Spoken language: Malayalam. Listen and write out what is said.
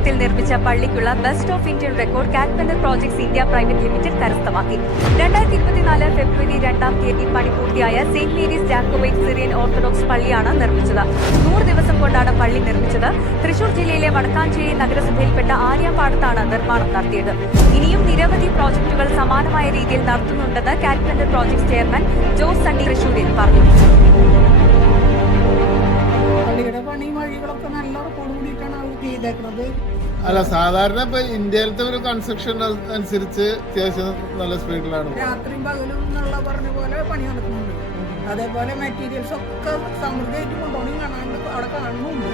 വേഗത്തിൽ നിർമ്മിച്ച പള്ളിക്കുള്ള ബെസ്റ്റ് ഓഫ് ഇന്ത്യൻ റെക്കോർഡ് കാറ്റ്പെൻഡർ പ്രോജക്ട്സ് ഇന്ത്യ പ്രൈവറ്റ് ലിമിറ്റഡ് കരസ്ഥമാക്കി. 2024 ഫെബ്രുവരി 2-ാം തീയതി പണി പൂർത്തിയായ Saint Mary's Jacobite Syrian Orthodox പള്ളിയാണ് നിർമ്മിച്ചത്. 100 ദിവസം കൊണ്ടാണ് പള്ളി നിർമ്മിച്ചത്. തൃശൂർ ജില്ലയിലെ വടക്കാഞ്ചേരി നഗരസഭയിൽപ്പെട്ട ആര്യാപ്പാടത്താണ് നിർമ്മാണം നടത്തിയത്. ഇനിയും നിരവധി പ്രോജക്ടുകൾ സമാനമായ രീതിയിൽ നടത്തുന്നുണ്ടെന്ന് കാറ്റ്പെൻഡർ പ്രോജക്ട്സ് ചെയർമാൻ ജോസ് സണ്ണി തൃശൂരിൽ പറഞ്ഞു. അല്ല, സാധാരണ ഇപ്പൊ ഇന്ത്യയിലത്തെ ഒരു കൺസ്ട്രക്ഷൻ അനുസരിച്ച് അത്യാവശ്യം നല്ല സ്പീഡിലാണ്. രാത്രിയും പകലും എന്നുള്ള പറഞ്ഞ പോലെ പണി നടക്കുന്നുണ്ട്. അതേപോലെ മെറ്റീരിയൽസ് ഒക്കെ സമൃദ്ധിയായിട്ട് കൊണ്ടുപോകണം കാണാണ്ട് അവിടെ കാണുന്നുണ്ട്.